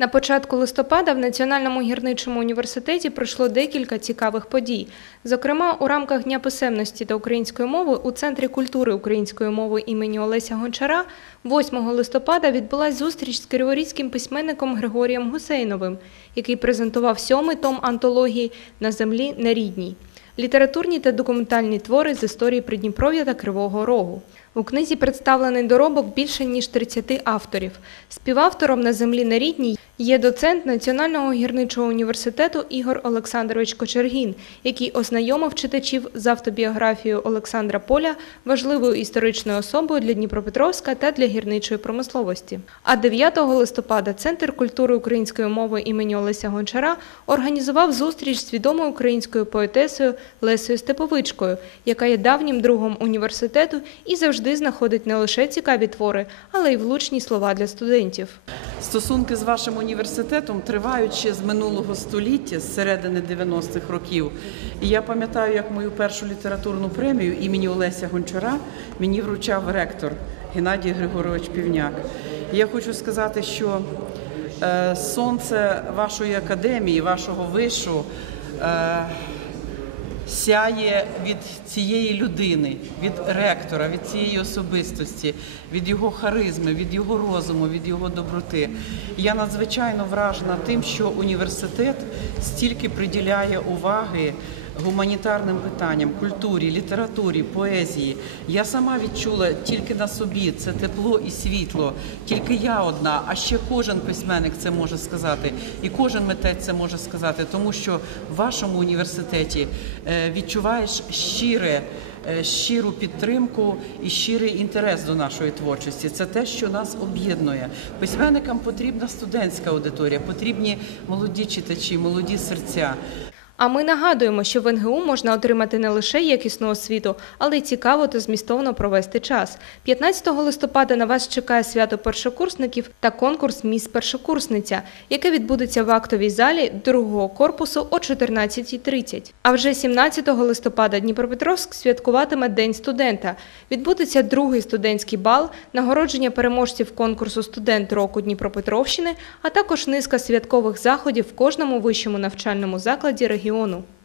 На початку листопада в Національному гірничому університеті пройшло декілька цікавих подій. Зокрема, у рамках Дня писемності та української мови у Центрі культури української мови імені Олеся Гончара 8 листопада відбулася зустріч з криворізьким письменником Григорієм Гусейновим, який презентував сьомий том антології На землі на рідній. Літературні та документальні твори з історії Придніпров'я та Кривого Рогу. У книзі представлений доробок більше ніж 30 авторів. Співавтором на землі на рідній є доцент Національного гірничого університету Ігор Олександрович Кочергін, який ознайомив читачів з автобіографією Олександра Поля, важливою історичною особою для Дніпропетровська та для гірничої промисловості. А 9 листопада Центр культури української мови імені Олеся Гончара організував зустріч з відомою українською поетесою Лесею Степовичкою, яка є давнім другом університету і завжди знаходить не лише цікаві твори, але й влучні слова для студентів. Стосунки з вашим університетом тривають ще з минулого століття, з середини 90-х років. І я пам'ятаю, як мою першу літературну премію імені Олеся Гончара мені вручав ректор Геннадій Григорович Півняк. І я хочу сказати, що е, сонце вашої академії, вашого вишу. Сяє від цієї людини, від ректора, від цієї особистості, від його харизми, від його розуму, від його доброти. Я надзвичайно вражена тим, що університет стільки приділяє уваги. Гуманітарним питанням, культурі, літературі, поезії я сама відчула тільки на собі це тепло і світло. Тільки я одна, а ще кожен письменник це може сказати, і кожен митець це може сказати, тому що в вашому університеті е, відчуваєш щире. е, Щиру підтримку і щирий інтерес до нашої творчості це те, що нас об'єднує. Письменникам потрібна студентська аудиторія, потрібні молоді читачі, молоді серця. А ми нагадуємо, що в НГУ можна отримати не лише якісну освіту, але й цікаво та змістовно провести час. 15 листопада на вас чекає свято першокурсників та конкурс Міс Першокурсниця, яке відбудеться в актовій залі другого корпусу о 14.30. А вже 17 листопада Дніпропетровськ святкуватиме День студента. Відбудеться другий студентський бал, нагородження переможців конкурсу Студент року Дніпропетровщини, а також низка святкових заходів в кожному вищому навчальному закладі регіону. 2021.